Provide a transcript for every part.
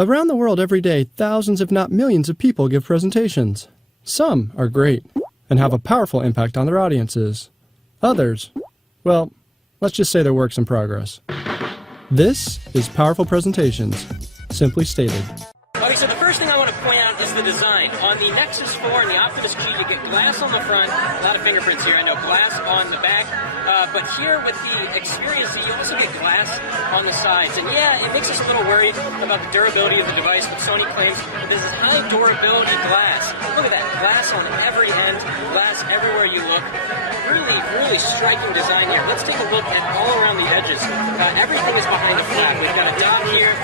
Around the world every day, thousands if not millions of people give presentations. Some are great and have a powerful impact on their audiences. Others, well, let's just say they're works in progress. This is Powerful Presentations, simply stated. Okay, so the first thing I want to point out is the design. On the Nexus 4 and the Optimus G, you get glass on the front, a lot of fingerprints here, I know, glass on the back, but here with the Xperia Z, you also get glass on the sides. And yeah, it makes us a little worried about the durability of the device, but Sony claims that this is high durability glass. Look at that, glass on every end, glass everywhere you look. Really striking design here. Let's take a look at all around the edges. Everything is behind the flap. We've got a dock here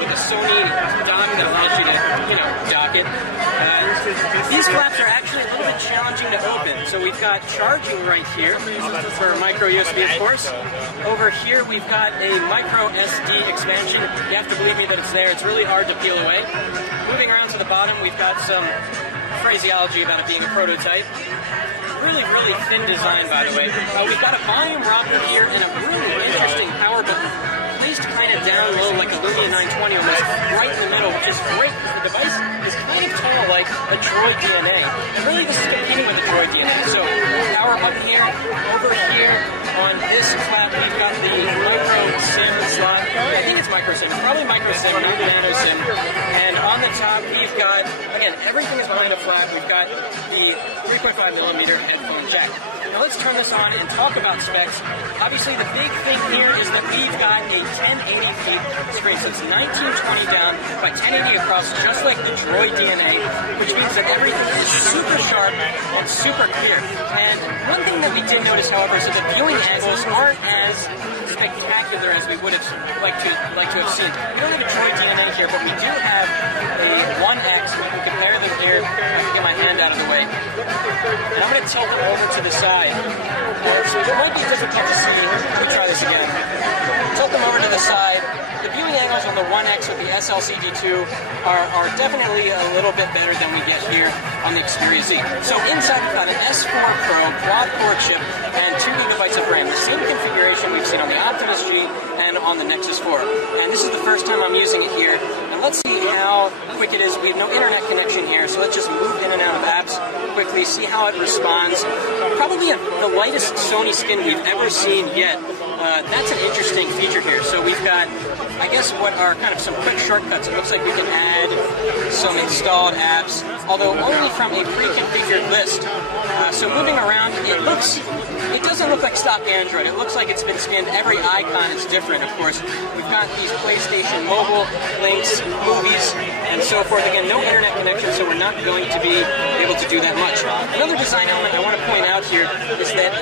with a Sony dock that allows you to, dock it. These flaps are actually a little bit challenging to open. So we've got charging right here for micro USB, of course. Over here we've got a micro SD expansion. You have to believe me that it's there. It's really hard to peel away. Moving around to the bottom, we've got some phraseology about it being a prototype. Really thin design, by the way. We've got a volume rocker here and a really interesting power button placed kind of down low like a Lumia 920 almost, right in the middle, which is great. The device is kind of tall like a Droid DNA. And really this is competing with a Droid DNA. So power button here, over here on this flap we've got the micro SIM slot. I think it's micro SIM, probably micro SIM, not nano SIM. And on the top we've got, again, everything is behind a flap. We've got the 3.5mm headphone jack. Now let's turn this on and talk about specs. Obviously the big thing here is that we've got a 1080p screen, so it's 1920 down by 1080 across, just like the Droid DNA, which means that everything is super sharp and super clear. And one thing that we did notice, however, is that the viewing angles aren't as spectacular as we would have liked to have seen. We don't have a Droid DNA here, but we do have a 1X. We can compare them here. I can get my hand out of the way. And I'm going to tilt them over to the side. So it might be difficult to see. Let me try this again. Tilt them over to the side. The viewing angles on the 1X with the SLCD2 are definitely a little bit better than we get here on the Xperia Z. So inside we've got an S4 Pro quad-core chip and 2 GB of RAM. The same configuration we've seen on the Optimus G and on the Nexus 4. And this is the first time I'm using it here. And let's see how quick it is. We have no internet connection here, so let's just move in and out of apps quickly, see how it responds. Probably the lightest Sony skin we've ever seen yet. That's an interesting feature here. So we've got, I guess, what are kind of some quick shortcuts. It looks like we can add some installed apps, although only from a pre-configured list. So moving around, it doesn't look like stock Android. It looks like it's been scanned. Every icon is different, of course. We've got these PlayStation Mobile links, movies, and so forth. Again, no internet connection, so we're not going to be able to do that much. Another design element I want to point out here is that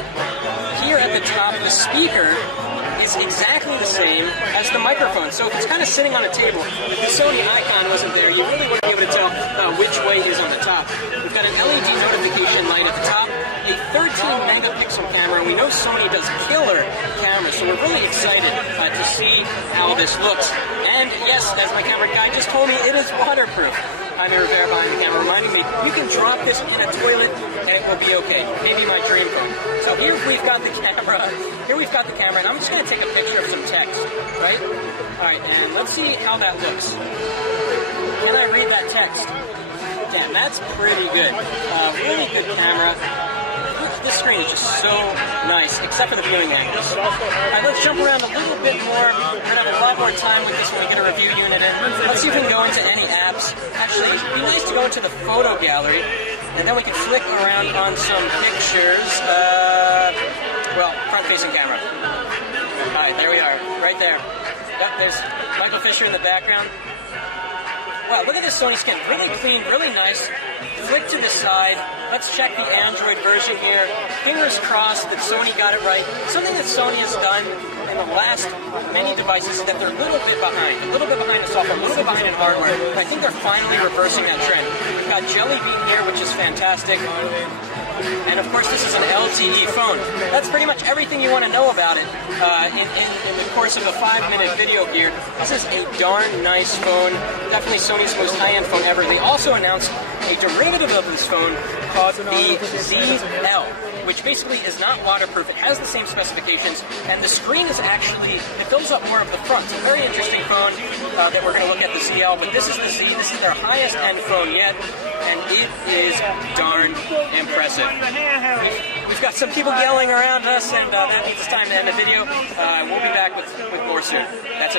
here at the top, the speaker is exactly the same as the microphone. So if it's kind of sitting on a table, if the Sony icon wasn't there, you really wouldn't be able to tell which way is on the top. We've got an LED notification light at the top, a 13-megapixel camera, and we know Sony does killer cameras, so we're really excited to see how this looks. And yes, as my camera guy just told me, it is waterproof. I'm Rivera behind the camera reminding me, you can drop this in a toilet and it will be okay. Maybe my dream phone. So here we've got the camera. And I'm just going to take a picture of some text, right? All right, and let's see how that looks. Can I read that text? Yeah, that's pretty good. Really good camera. This screen is just so nice, except for the viewing angles. All right, let's jump around a little bit more. We're going to have a lot more time with this when we get a review unit in. Let's see if we can go into any apps. Actually, it'd be nice to go into the photo gallery, and then we can flick around on some pictures. Front-facing camera. All right, there we are, right there. Yep, there's Michael Fisher in the background. Wow, look at this Sony skin. Really clean, really nice. Flick to the side. Let's check the Android version here. Fingers crossed that Sony got it right. Something that Sony has done in the last many devices is that they're a little bit behind the software, a little bit behind in hardware. But I think they're finally reversing that trend. We've got Jelly Bean here, which is fantastic. And of course, this is an LTE phone. That's pretty much everything you want to know about it in the course of a 5-minute video here. This is a darn nice phone. Definitely Sony's most high-end phone ever. They also announced a derivative of this phone called the ZL, which basically is not waterproof. It has the same specifications, and the screen is actually, it fills up more of the front. It's a very interesting phone that we're going to look at, the ZL, but this is the Z. This is their highest end phone yet, and it is darn impressive. We've got some people yelling around us, and that means it's time to end the video. We'll be back with more soon. That's it.